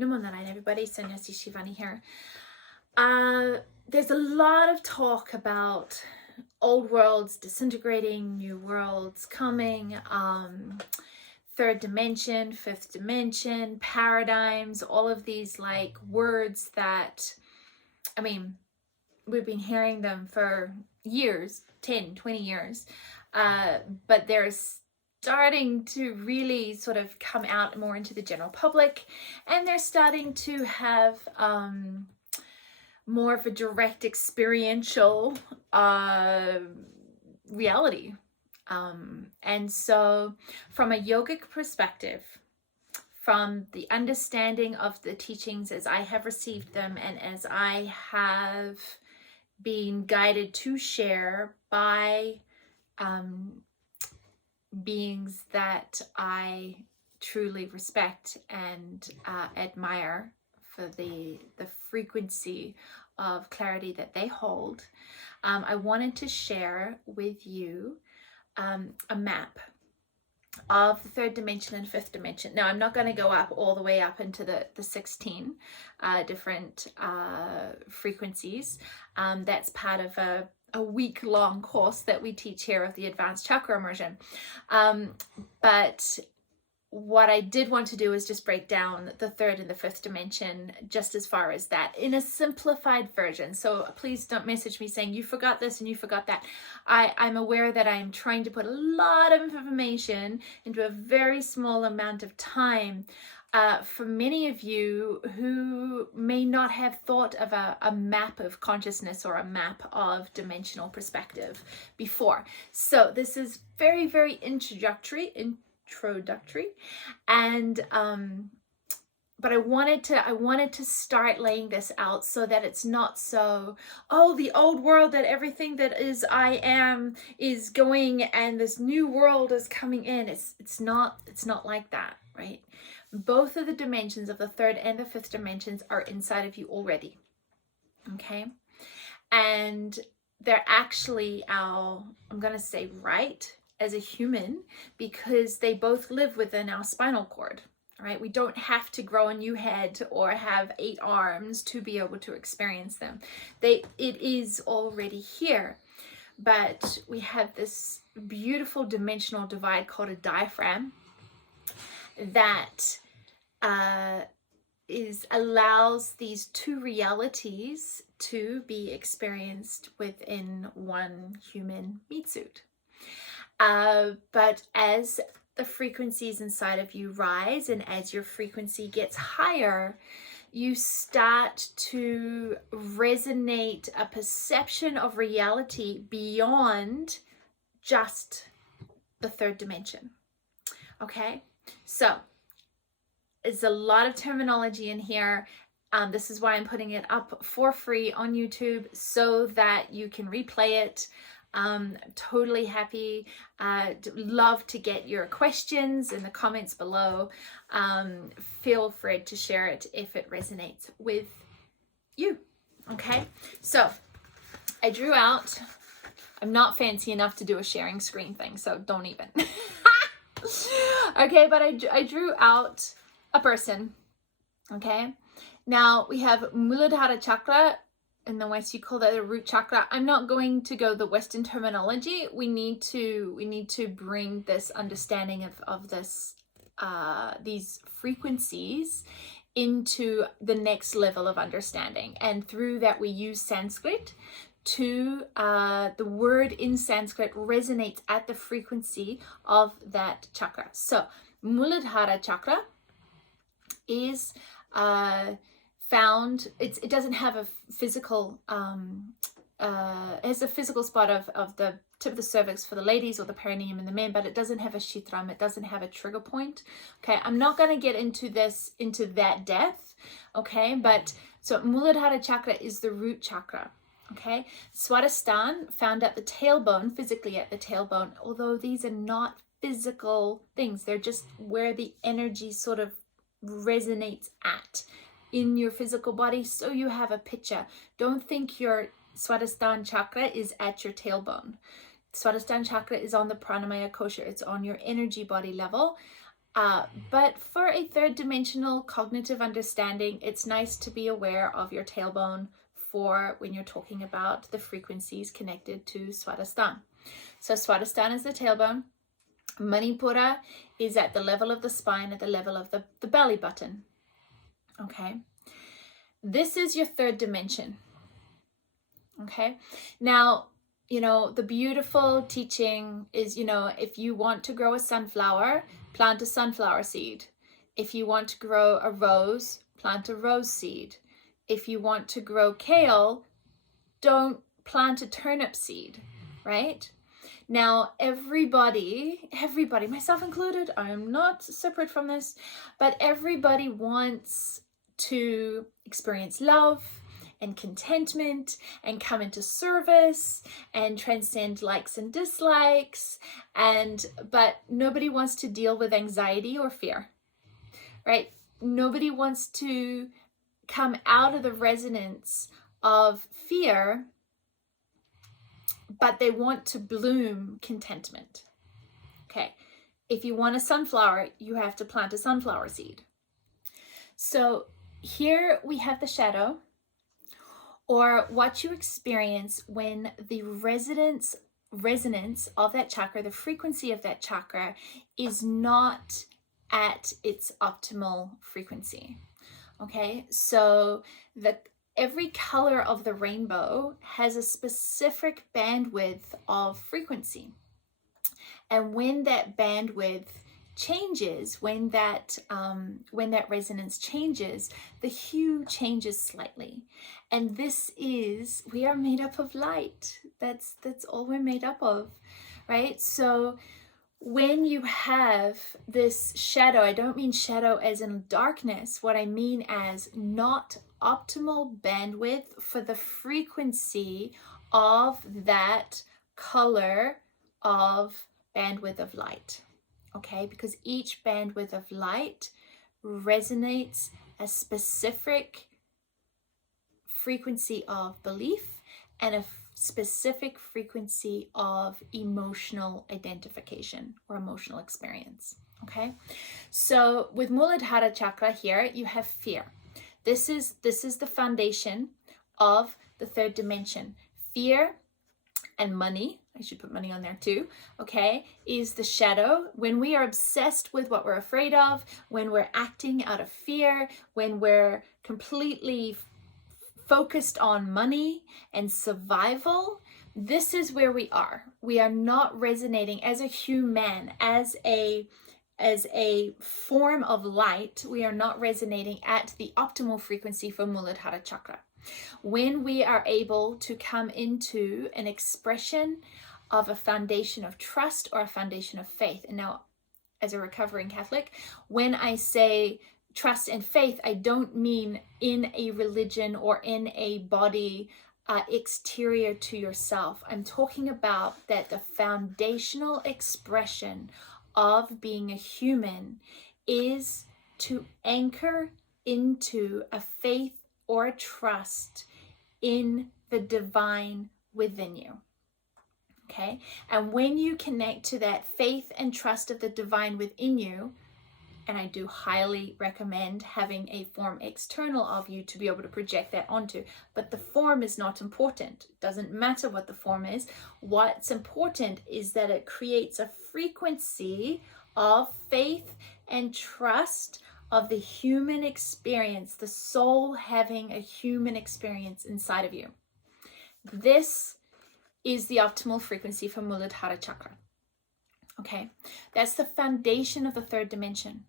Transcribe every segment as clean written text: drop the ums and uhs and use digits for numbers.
Namo Narayan, everybody. Sannyasi Śivani here. There's a lot of talk about old worlds disintegrating, new worlds coming, third dimension, fifth dimension, paradigms, all of these like words that, I mean, we've been hearing them for years, 10, 20 years, but there's starting to really sort of come out more into the general public, and they're starting to have more of a direct experiential reality. And so from a yogic perspective, from the understanding of the teachings as I have received them and as I have been guided to share by beings that I truly respect and admire for the frequency of clarity that they hold, I wanted to share with you a map of the third dimension and fifth dimension. Now, I'm not going to go up all the way up into the 16 different frequencies. That's part of a week-long course that we teach here of the advanced chakra immersion. But what I did want to do is just break down the third and the fifth dimension just as far as that in a simplified version. So please don't message me saying you forgot this and you forgot that. I'm aware that I'm trying to put a lot of information into a very small amount of time. For many of you who may not have thought of a map of consciousness or a map of dimensional perspective before. So this is very, very introductory, and but I wanted to start laying this out so that it's not so, oh, the old world, that everything that is I am is going and this new world is coming in. It's not like that, right? Both of the dimensions of the third and the fifth dimensions are inside of you already, okay? And they're actually our, I'm going to say, right as a human, because they both live within our spinal cord, right? We don't have to grow a new head or have 8 arms to be able to experience them. It is already here, but we have this beautiful dimensional divide called a diaphragm that allows these two realities to be experienced within one human meat suit. But as the frequencies inside of you rise and as your frequency gets higher, you start to resonate a perception of reality beyond just the third dimension. Okay? So, there's a lot of terminology in here. This is why I'm putting it up for free on YouTube so that you can replay it. Totally happy. Love to get your questions in the comments below. Feel free to share it if it resonates with you. Okay, so I drew out, I'm not fancy enough to do a sharing screen thing, so don't even. Okay, but I drew out a person. Okay, now we have Muladhara Chakra. In the West, you call that a root chakra. I'm not going to go the Western terminology. We need to bring this understanding of this these frequencies into the next level of understanding, and through that we use Sanskrit to the word in Sanskrit resonates at the frequency of that chakra. So Muladhara Chakra is found, it doesn't have a physical, it has a physical spot of the tip of the cervix for the ladies or the perineum in the men, but it doesn't have a shitram, it doesn't have a trigger point. Okay, I'm not going to get into that depth, okay, but so Muladhara Chakra is the root chakra. Okay, Swadhisthana found at the tailbone, physically at the tailbone, although these are not physical things, they're just where the energy sort of resonates at in your physical body, so you have a picture. Don't think your Swadhisthana chakra is at your tailbone. Swadhisthana chakra is on the pranamaya kosha, it's on your energy body level. But for a third dimensional cognitive understanding, it's nice to be aware of your tailbone for when you're talking about the frequencies connected to Swadhisthana. So Swadhisthana is the tailbone. Manipura is at the level of the spine, at the level of the belly button. Okay. This is your third dimension. Okay. Now, the beautiful teaching is, if you want to grow a sunflower, plant a sunflower seed. If you want to grow a rose, plant a rose seed. If you want to grow kale, don't plant a turnip seed, right? Now, everybody, myself included, I am not separate from this, but everybody wants to experience love and contentment and come into service and transcend likes and dislikes, but nobody wants to deal with anxiety or fear, right? Nobody wants to come out of the resonance of fear, but they want to bloom contentment. Okay, if you want a sunflower, you have to plant a sunflower seed. So here we have the shadow, or what you experience when the resonance of that chakra, the frequency of that chakra, is not at its optimal frequency. Okay, so every color of the rainbow has a specific bandwidth of frequency. And when that bandwidth changes, when that resonance changes, the hue changes slightly. And we are made up of light. That's all we're made up of, right? So when you have this shadow, I don't mean shadow as in darkness. What I mean as not optimal bandwidth for the frequency of that color of bandwidth of light. Okay, because each bandwidth of light resonates a specific frequency of belief and a specific frequency of emotional identification or emotional experience. Okay, so with Muladhara Chakra here, you have fear. This is the foundation of the third dimension. Fear and money, I should put money on there too, okay, is the shadow. When we are obsessed with what we're afraid of, when we're acting out of fear, when we're completely focused on money and survival, this is where we are. We are not resonating as a human, as a form of light. We are not resonating at the optimal frequency for Muladhara Chakra. When we are able to come into an expression of a foundation of trust or a foundation of faith. And now, as a recovering Catholic, when I say trust and faith, I don't mean in a religion or in a body exterior to yourself. I'm talking about that the foundational expression of being a human is to anchor into a faith or a trust in the divine within you. Okay, and when you connect to that faith and trust of the divine within you, and I do highly recommend having a form external of you to be able to project that onto, but the form is not important. It doesn't matter what the form is. What's important is that it creates a frequency of faith and trust of the human experience, the soul having a human experience inside of you. This is the optimal frequency for Muladhara Chakra. Okay, that's the foundation of the third dimension.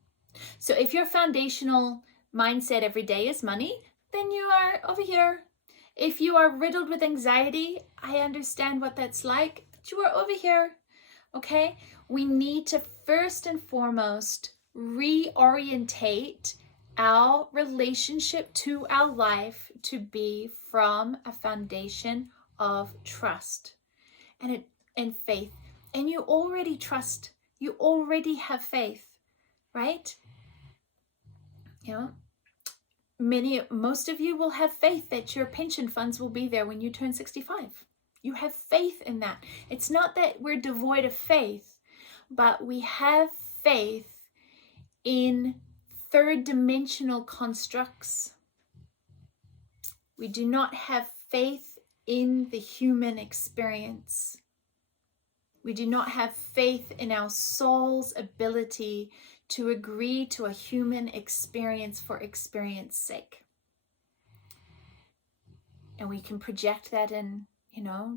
So if your foundational mindset every day is money, then you are over here. If you are riddled with anxiety, I understand what that's like, but you are over here. Okay, we need to first and foremost reorientate our relationship to our life to be from a foundation of trust and faith. And you already trust, you already have faith, right? You know, most of you will have faith that your pension funds will be there when you turn 65. You have faith in that. It's not that we're devoid of faith, but we have faith in third dimensional constructs. We do not have faith in the human experience. We do not have faith in our soul's ability to agree to a human experience for experience sake. And we can project that in,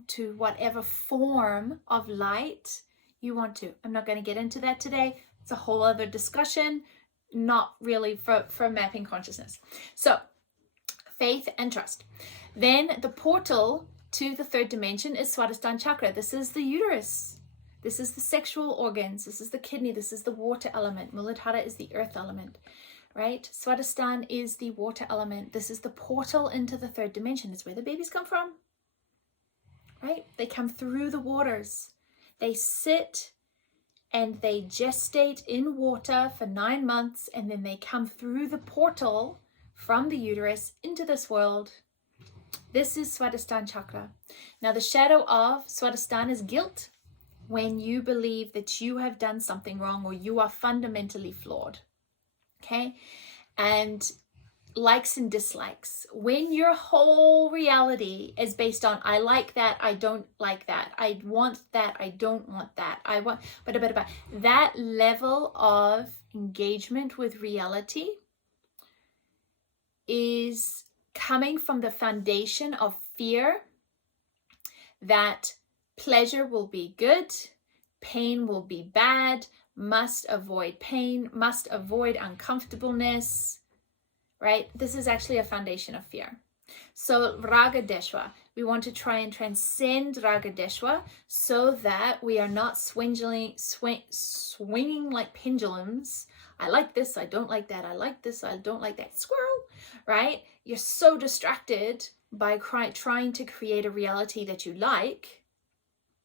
to whatever form of light you want to. I'm not going to get into that today. It's a whole other discussion, not really for mapping consciousness. So, faith and trust. Then the portal to the third dimension is Swadhisthana Chakra. This is the uterus. This is the sexual organs. This is the kidney. This is the water element. Muladhara is the earth element, right? Swadhisthana is the water element. This is the portal into the third dimension. It's where the babies come from, right? They come through the waters. They sit and they gestate in water for 9 months, and then they come through the portal from the uterus into this world. This is Swadhisthana Chakra. Now, the shadow of Swadhisthana is guilt, when you believe that you have done something wrong or you are fundamentally flawed. Okay? And likes and dislikes. When your whole reality is based on, I like that, I don't like that, I want that, I don't want that, I want, that level of engagement with reality is coming from the foundation of fear that pleasure will be good, pain will be bad, must avoid pain, must avoid uncomfortableness, right? This is actually a foundation of fear. So Raga Deshwa, we want to try and transcend Raga Deshwa so that we are not swinging like pendulums. I like this, I don't like that, I like this, I don't like that, squirrel, right? You're so distracted by trying to create a reality that you like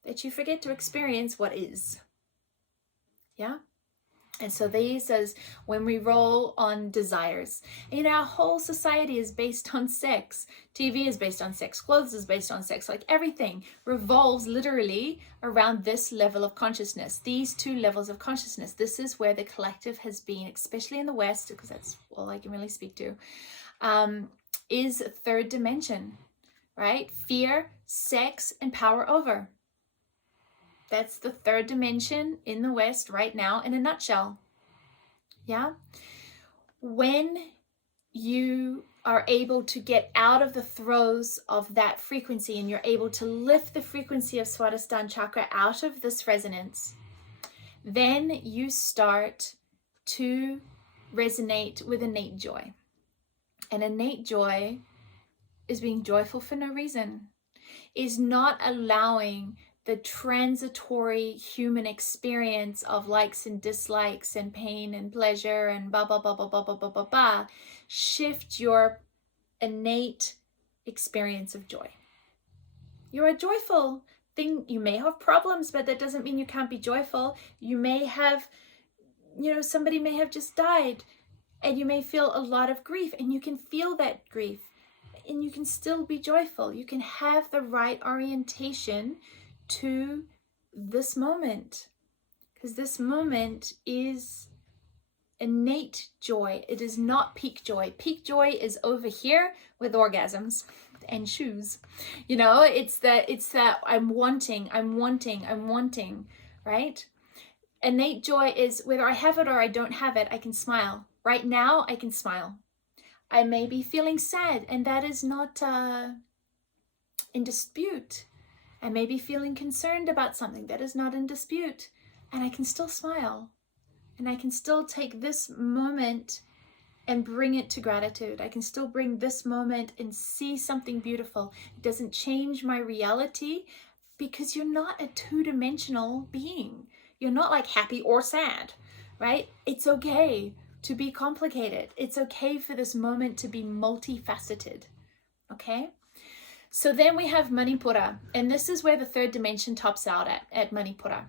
that you forget to experience what is. Yeah? And so these is when we roll on desires. And our whole society is based on sex. TV is based on sex. Clothes is based on sex. Like everything revolves literally around this level of consciousness. These two levels of consciousness. This is where the collective has been, especially in the West, because that's all I can really speak to, is third dimension, right? Fear, sex, and power over. That's the third dimension in the West right now in a nutshell. Yeah? When you are able to get out of the throes of that frequency and you're able to lift the frequency of Swadhisthana Chakra out of this resonance, then you start to resonate with innate joy. And innate joy is being joyful for no reason, is not allowing the transitory human experience of likes and dislikes and pain and pleasure and blah, blah, blah, blah, blah, blah, blah, blah, blah, shift your innate experience of joy. You're a joyful thing. You may have problems, but that doesn't mean you can't be joyful. You may have, somebody may have just died and you may feel a lot of grief, and you can feel that grief and you can still be joyful. You can have the right orientation to this moment, because this moment is innate joy. It is not peak joy. Peak joy is over here with orgasms and shoes. It's that I'm wanting, right? Innate joy is whether I have it or I don't have it, I can smile. Right now, I can smile. I may be feeling sad, and that is not in dispute. I may be feeling concerned about something that is not in dispute, and I can still smile, and I can still take this moment and bring it to gratitude. I can still bring this moment and see something beautiful. It doesn't change my reality, because you're not a two-dimensional being. You're not like happy or sad, right? It's okay to be complicated. It's okay for this moment to be multifaceted, okay? So then we have Manipura, and this is where the third dimension tops out at Manipura.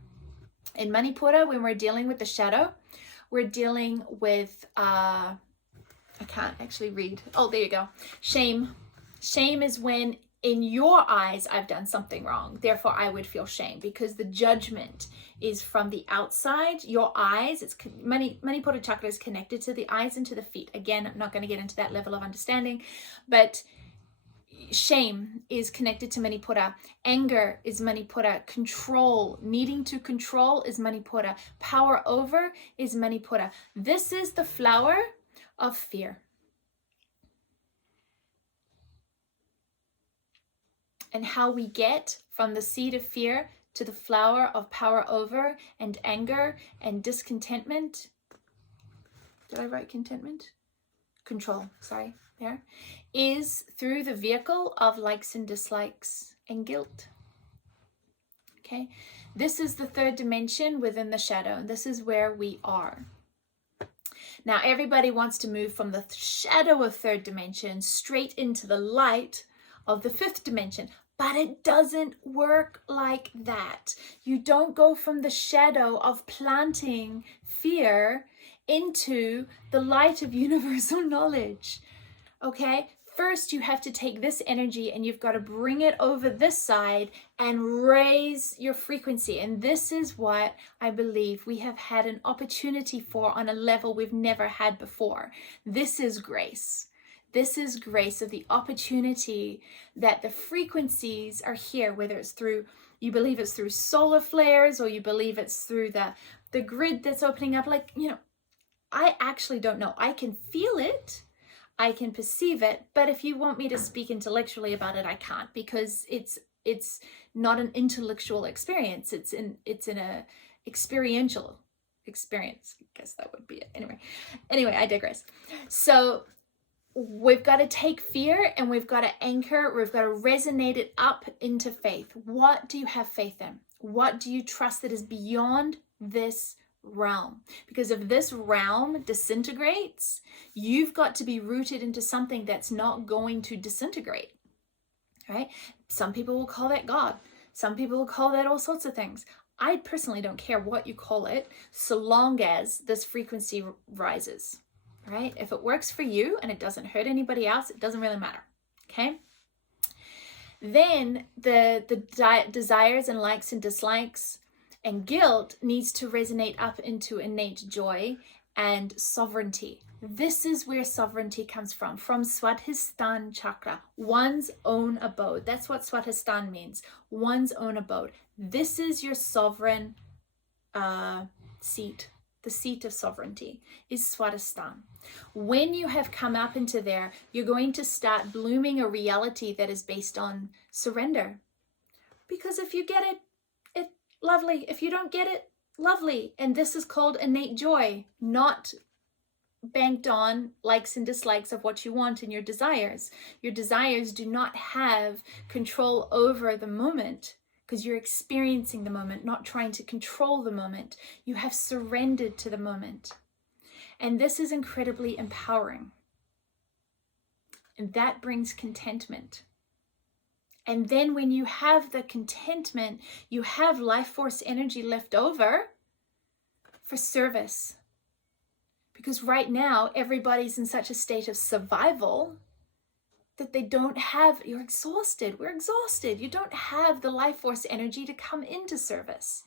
In Manipura, when we're dealing with the shadow, we're dealing with, I can't actually read. Oh, there you go. Shame. Shame is when in your eyes, I've done something wrong. Therefore, I would feel shame, because the judgment is from the outside. Your eyes, it's Manipura Chakra is connected to the eyes and to the feet. Again, I'm not going to get into that level of understanding, but shame is connected to Manipura. Anger is Manipura. Control, needing to control is Manipura. Power over is Manipura. This is the flower of fear. And how we get from the seed of fear to the flower of power over and anger and discontentment. Did I write contentment? Control, sorry, there. Is through the vehicle of likes and dislikes and guilt. Okay, this is the third dimension within the shadow, and this is where we are. Now, everybody wants to move from the shadow of third dimension straight into the light of the fifth dimension. But it doesn't work like that. You don't go from the shadow of planting fear into the light of universal knowledge. Okay? First, you have to take this energy and you've got to bring it over this side and raise your frequency. And this is what I believe we have had an opportunity for on a level we've never had before. This is grace. This is grace of the opportunity that the frequencies are here, whether it's through, you believe it's through solar flares, or you believe it's through the grid that's opening up. Like, you know, I actually don't know. I can feel it. I can perceive it. But if you want me to speak intellectually about it, I can't, because it's not an intellectual experience. It's in a experiential experience. I guess that would be it. Anyway, I digress. So we've got to take fear and we've got to anchor, we've got to resonate it up into faith. What do you have faith in? What do you trust that is beyond this realm? Because if this realm disintegrates, you've got to be rooted into something that's not going to disintegrate, right? Some people will call that God. Some people will call that all sorts of things. I personally don't care what you call it, so long as this frequency rises. Right? If it works for you and it doesn't hurt anybody else, it doesn't really matter. Okay? Then the desires and likes and dislikes and guilt needs to resonate up into innate joy and sovereignty. This is where sovereignty comes from Swadhisthana Chakra, one's own abode. That's what Swadhisthana means, one's own abode. This is your sovereign seat. The seat of sovereignty is Swadhisthana. When you have come up into there, you're going to start blooming a reality that is based on surrender. Because if you get it, lovely. If you don't get it, lovely. And this is called innate joy, not banked on likes and dislikes of what you want and your desires. Your desires do not have control over the moment, because you're experiencing the moment, not trying to control the moment. You have surrendered to the moment. And this is incredibly empowering. And that brings contentment. And then when you have the contentment, you have life force energy left over for service. Because right now, everybody's in such a state of survival that they don't have, you're exhausted. We're exhausted. You don't have the life force energy to come into service.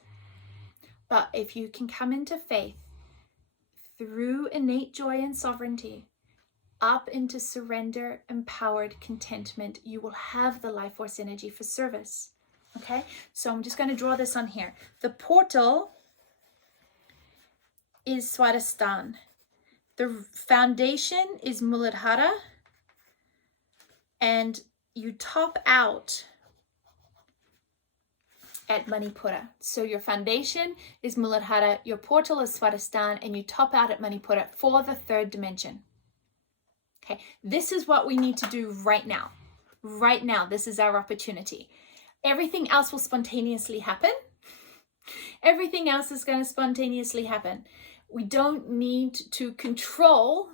But if you can come into faith through innate joy and sovereignty, up into surrender, empowered contentment, you will have the life force energy for service. Okay, so I'm just going to draw this on here. The portal is Swadhisthana. The foundation is Muladhara. And you top out at Manipura. So your foundation is Muladhara, your portal is Swadhisthana, and you top out at Manipura for the third dimension. Okay, this is what we need to do right now. Right now, this is our opportunity. Everything else will spontaneously happen. Everything else is going to spontaneously happen. We don't need to control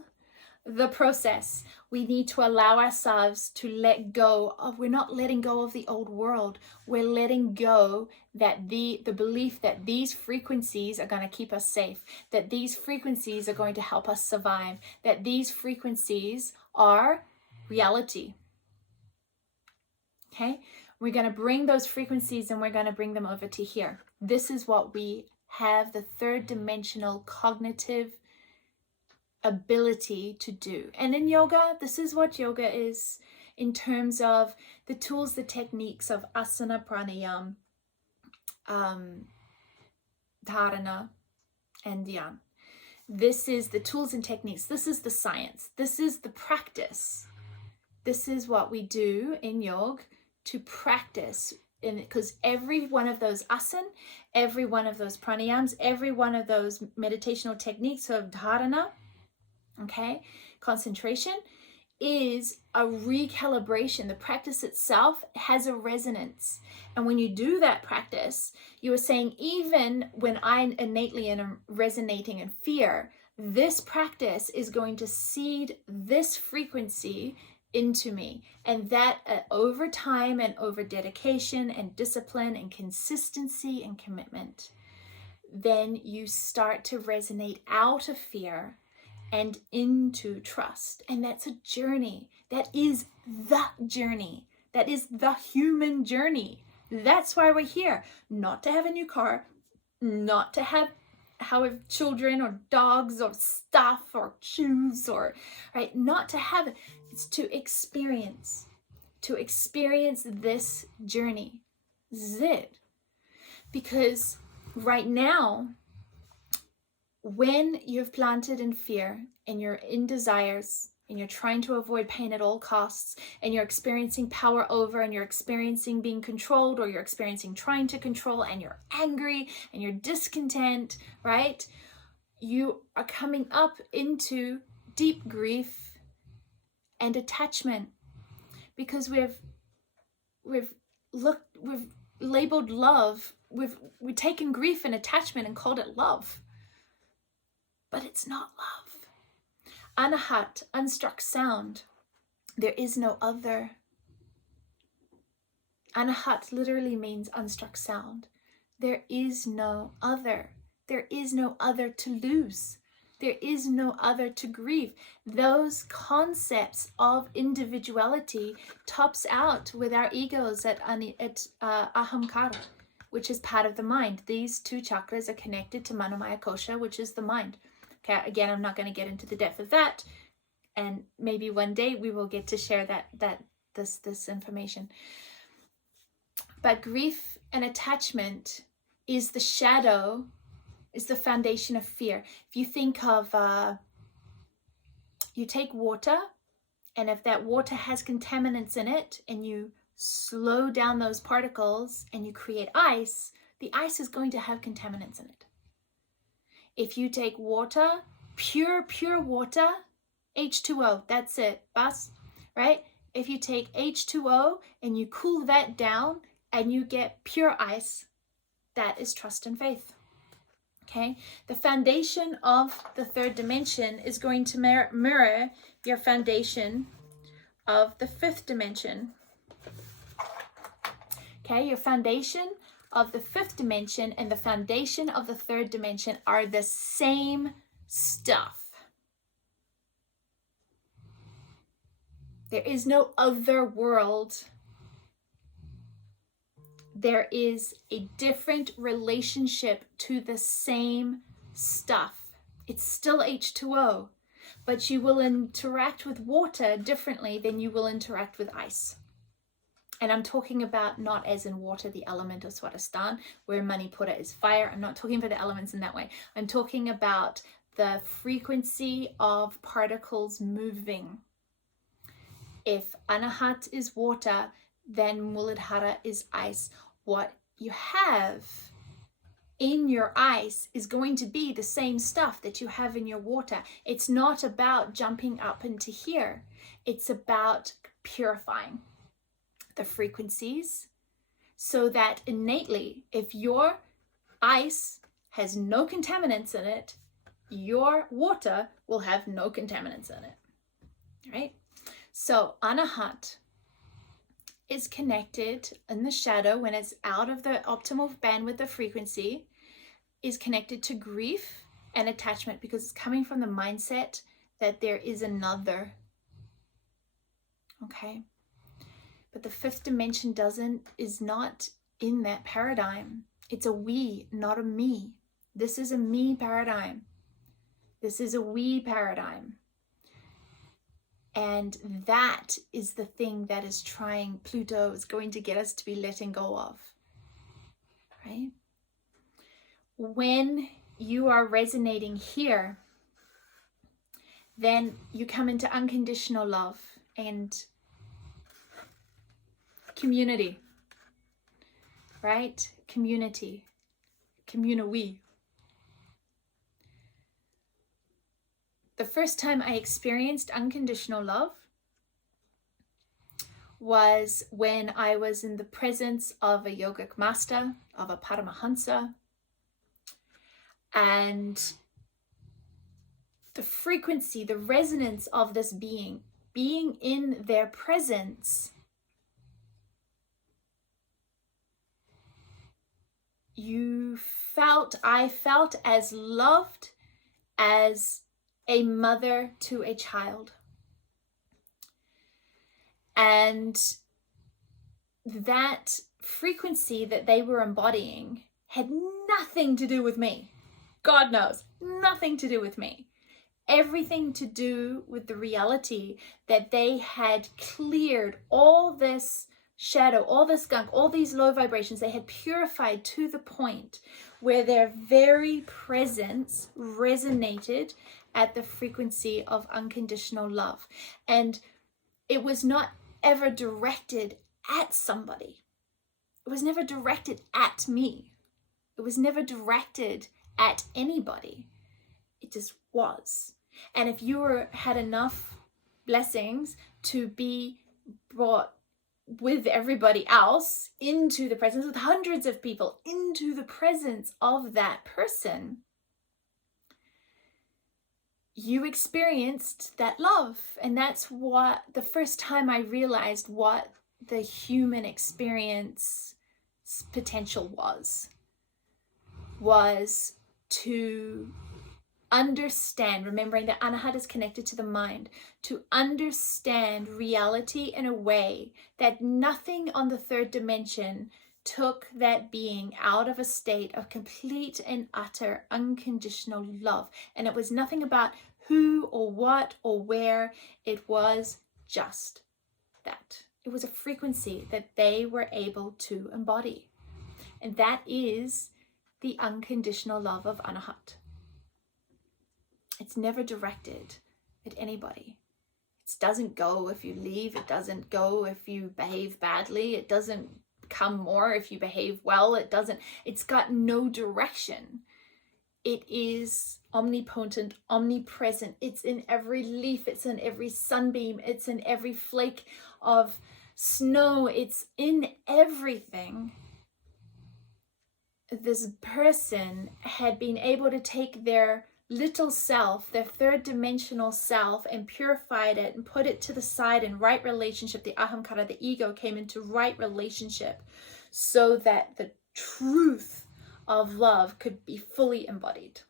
the process. We need to allow ourselves to let go of, we're not letting go of the old world. We're letting go that the belief that these frequencies are going to keep us safe, that these frequencies are going to help us survive, that these frequencies are reality. Okay, we're going to bring those frequencies and we're going to bring them over to here. This is what we have the third dimensional cognitive ability to do. And in yoga, this is what yoga is in terms of the tools, the techniques of asana, pranayama, dharana, and dhyan. This is the tools and techniques. This is the science. This is the practice. This is what we do in yoga to practice. Because every one of those asana, every one of those pranayams, every one of those meditational techniques of dharana, okay, concentration, is a recalibration. The practice itself has a resonance. And when you do that practice, you are saying, even when I innately am resonating in fear, this practice is going to seed this frequency into me. And that over time and over dedication and discipline and consistency and commitment, then you start to resonate out of fear and into trust. And that's a journey. That is the journey. That is the human journey. That's why we're here. Not to have a new car, not to have children or dogs or stuff or shoes, or right, not to have it. It's to experience this journey. This is it. Because right now, when you've planted in fear and you're in desires and you're trying to avoid pain at all costs and you're experiencing power over and you're experiencing being controlled, or you're experiencing trying to control, and you're angry and you're discontent, right? You are coming up into deep grief and attachment, because we've labeled love, we've taken grief and attachment and called it love. But it's not love. Anahat, unstruck sound. There is no other. Anahat literally means unstruck sound. There is no other. There is no other to lose. There is no other to grieve. Those concepts of individuality tops out with our egos at ahamkara, which is part of the mind. These two chakras are connected to Manomaya Kosha, which is the mind. Okay, again, I'm not going to get into the depth of that, and maybe one day we will get to share this information. But grief and attachment is the shadow, is the foundation of fear. If you think of, you take water, and if that water has contaminants in it, and you slow down those particles and you create ice, the ice is going to have contaminants in it. If you take water, pure water, H2O, that's it, bas, right? If you take H2O and you cool that down and you get pure ice, that is trust and faith. Okay? The foundation of the third dimension is going to mirror your foundation of the fifth dimension. Okay, your foundation of the fifth dimension and the foundation of the third dimension are the same stuff. There is no other world. There is a different relationship to the same stuff. It's still H2O, but you will interact with water differently than you will interact with ice. And I'm talking about not as in water, the element of Swadhisthana, where Manipura is fire. I'm not talking about the elements in that way. I'm talking about the frequency of particles moving. If Anahat is water, then Muladhara is ice. What you have in your ice is going to be the same stuff that you have in your water. It's not about jumping up into here. It's about purifying the frequencies so that innately, if your ice has no contaminants in it, your water will have no contaminants in it, right? So Anahat is connected in the shadow when it's out of the optimal bandwidth of frequency, is connected to grief and attachment, because it's coming from the mindset that there is another. Okay. But the fifth dimension is not in that paradigm. It's a we, not a me. This is a me paradigm. This is a we paradigm. And that is the thing that is Pluto is going to get us to be letting go of, right? When you are resonating here, then you come into unconditional love and community, right? Community, community. The first time I experienced unconditional love was when I was in the presence of a yogic master, of a Paramahansa, and the frequency, the resonance of this being in their presence, I felt as loved as a mother to a child. And that frequency that they were embodying had nothing to do with me. God knows, nothing to do with me. Everything to do with the reality that they had cleared all this shadow, all this gunk, all these low vibrations. They had purified to the point where their very presence resonated at the frequency of unconditional love. And it was not ever directed at somebody. It was never directed at me. It was never directed at anybody. It just was. And if you had enough blessings to be brought with everybody else into the presence, with hundreds of people into the presence of that person, you experienced that love. And that's what the first time I realized what the human experience potential was to understand, remembering that Anahat is connected to the mind, to understand reality in a way that nothing on the third dimension took that being out of a state of complete and utter unconditional love. And it was nothing about who or what or where. It was just that. It was a frequency that they were able to embody. And that is the unconditional love of Anahat. It's never directed at anybody. It doesn't go if you leave. It doesn't go if you behave badly. It doesn't come more if you behave well. It's got no direction. It is omnipotent, omnipresent. It's in every leaf. It's in every sunbeam. It's in every flake of snow. It's in everything. This person had been able to take their little self, their third dimensional self, and purified it and put it to the side in right relationship. The ahamkara, the ego, came into right relationship so that the truth of love could be fully embodied.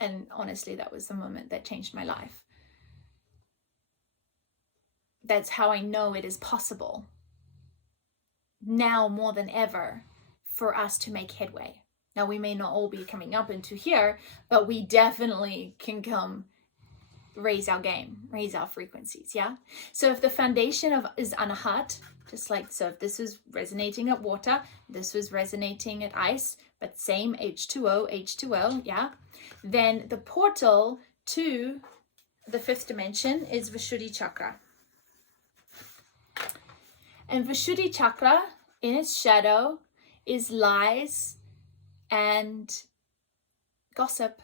And honestly, that was the moment that changed my life. That's how I know it is possible now more than ever for us to make headway. Now, we may not all be coming up into here, but we definitely can come raise our game, raise our frequencies, yeah? So if the foundation is Anahat, just like, so if this was resonating at water, this was resonating at ice, but same H2O, H2O, yeah? Then the portal to the fifth dimension is Vishuddhi Chakra. And Vishuddhi Chakra, in its shadow, is lies and gossip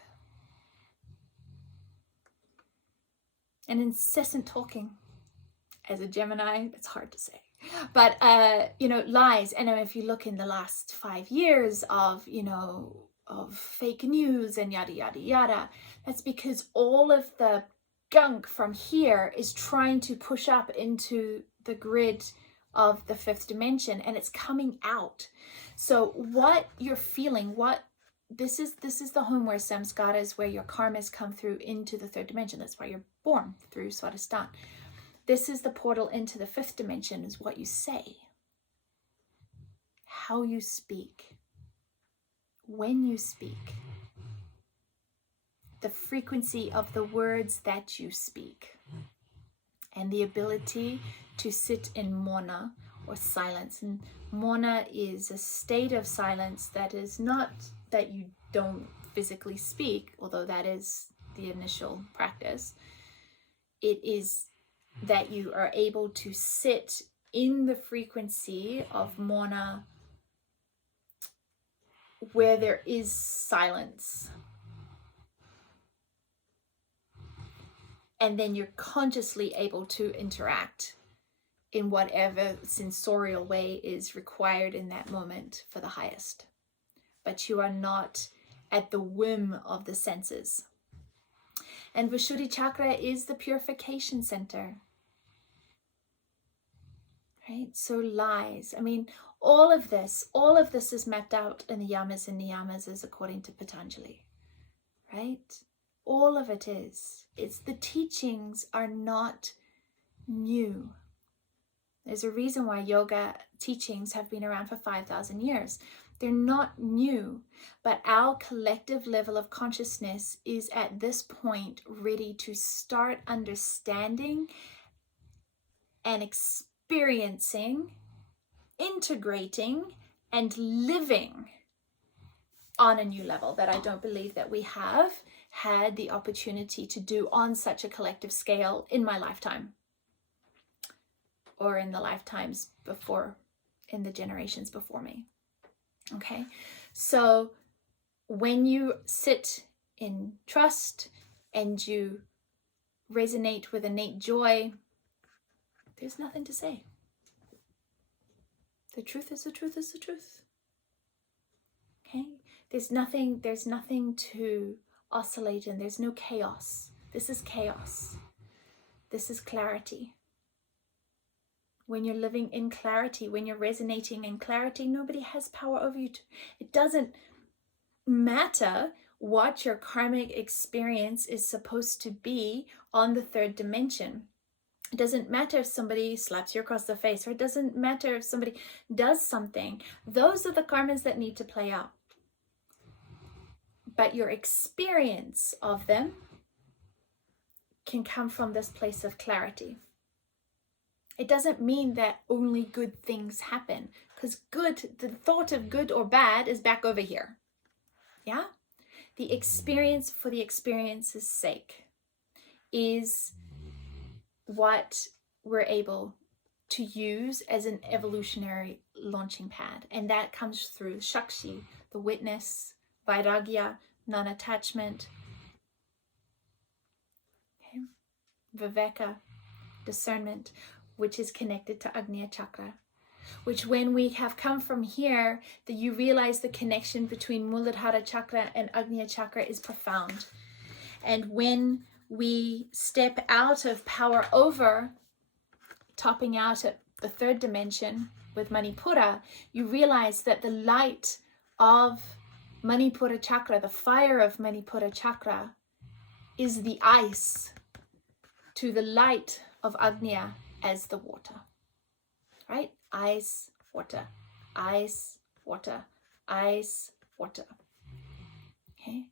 and incessant talking. As a Gemini, it's hard to say, but lies. And if you look in the last 5 years of fake news and yada yada yada, that's because all of the gunk from here is trying to push up into the grid of the fifth dimension, and it's coming out. So what you're feeling, this is the home where samskaras, where your karmas come through into the third dimension. That's why you're born, through Swadhisthana. This is the portal into the fifth dimension, is what you say, how you speak, when you speak, the frequency of the words that you speak, and the ability to sit in mona, or silence. And mona is a state of silence that is not that you don't physically speak, although that is the initial practice. It is that you are able to sit in the frequency of mona where there is silence. And then you're consciously able to interact in whatever sensorial way is required in that moment for the highest. But you are not at the whim of the senses. And Vishuddhi Chakra is the purification center. Right? So lies. I mean, all of this is mapped out in the yamas and niyamas as according to Patanjali. Right? All of it is. It's the teachings are not new. There's a reason why yoga teachings have been around for 5,000 years. They're not new, but our collective level of consciousness is at this point ready to start understanding and experiencing, integrating, and living on a new level that I don't believe that we have had the opportunity to do on such a collective scale in my lifetime, or in the lifetimes before, in the generations before me. Okay, so when you sit in trust and you resonate with innate joy, there's nothing to say. The truth is the truth is the truth. Okay, there's nothing to oscillate in. There's no chaos. This is chaos. This is clarity. When you're living in clarity, when you're resonating in clarity, nobody has power over you. It doesn't matter what your karmic experience is supposed to be on the third dimension. It doesn't matter if somebody slaps you across the face, or it doesn't matter if somebody does something. Those are the karmas that need to play out. But your experience of them can come from this place of clarity. It doesn't mean that only good things happen, because the thought of good or bad is back over here. Yeah? The experience for the experience's sake is what we're able to use as an evolutionary launching pad. And that comes through Shakshi, the witness, Vairagya, non-attachment, okay? Viveka, discernment, which is connected to Agnya Chakra, which when we have come from here, that you realize the connection between Muladhara Chakra and Agnya Chakra is profound. And when we step out of power over, topping out at the third dimension with Manipura, you realize that the light of Manipura Chakra, the fire of Manipura Chakra, is the ice to the light of Agnya as the water, right? Ice, water, ice, water, ice, water. Okay.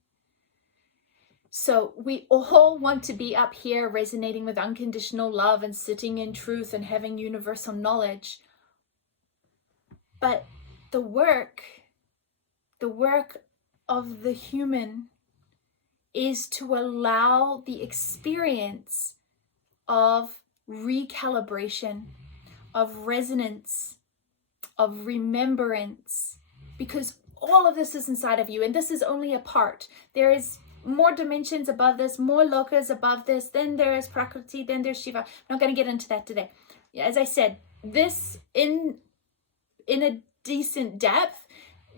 So we all want to be up here resonating with unconditional love and sitting in truth and having universal knowledge. But the work of the human is to allow the experience of recalibration, of resonance, of remembrance, because all of this is inside of you, and this is only a part. There is more dimensions above this, more lokas above this, then there is Prakriti, then there's Shiva. I'm not going to get into that today. As I said, this in a decent depth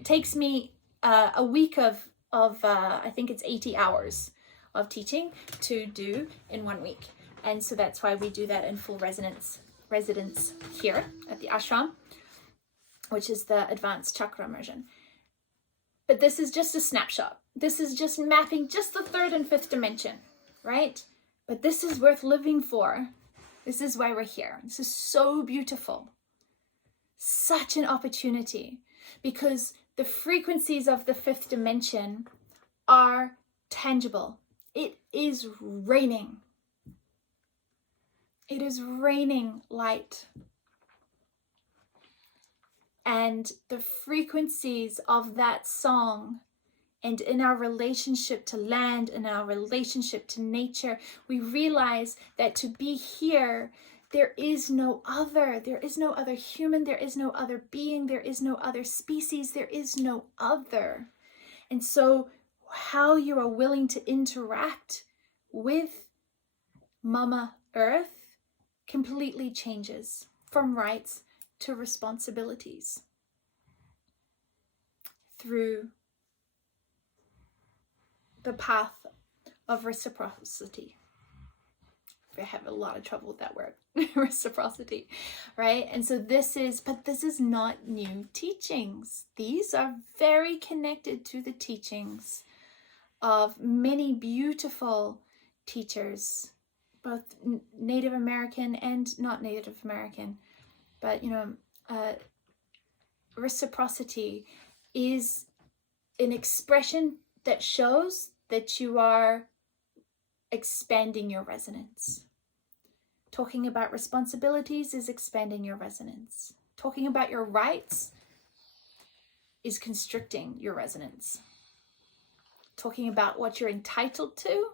takes me a week of I think it's 80 hours of teaching to do in 1 week. And so that's why we do that in full residence here at the ashram, which is the advanced chakra immersion. But this is just a snapshot. This is just mapping just the third and fifth dimension, right? But this is worth living for, This is why we're here. This is so beautiful. Such an opportunity, because the frequencies of the fifth dimension are tangible. It is raining. It is raining light. And the frequencies of that song, and in our relationship to land, in our relationship to nature, we realize that to be here, there is no other. There is no other human. There is no other being. There is no other species. There is no other. And so how you are willing to interact with Mama Earth completely changes from rights to responsibilities through the path of reciprocity. I have a lot of trouble with that word, reciprocity, right? And so this is not new teachings. These are very connected to the teachings of many beautiful teachers, both Native American and not Native American. But, reciprocity is an expression that shows that you are expanding your resonance. Talking about responsibilities is expanding your resonance. Talking about your rights is constricting your resonance. Talking about what you're entitled to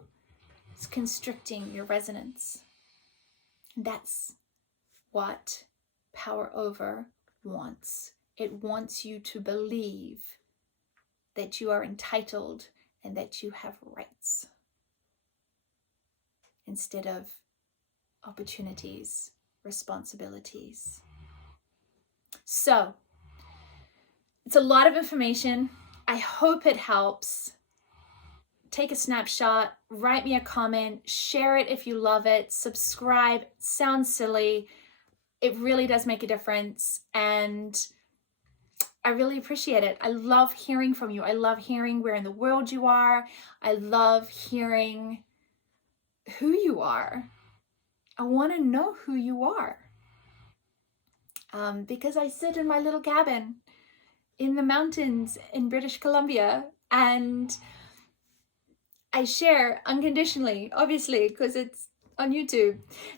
is constricting your resonance. That's what power over wants. It wants you to believe that you are entitled and that you have rights instead of opportunities, responsibilities. So it's a lot of information. I hope it helps. Take a snapshot, write me a comment, share it if you love it, subscribe. Sounds silly. It really does make a difference, and I really appreciate it. I love hearing from you. I love hearing where in the world you are. I love hearing who you are. I want to know who you are. Because I sit in my little cabin in the mountains in British Columbia, and I share unconditionally, obviously, because it's on YouTube,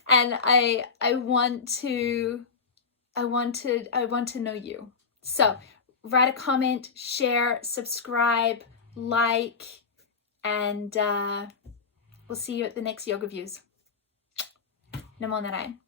and I want to know you. So write a comment, share, subscribe, like, and we'll see you at the next Yoga Views. Namo Narayan.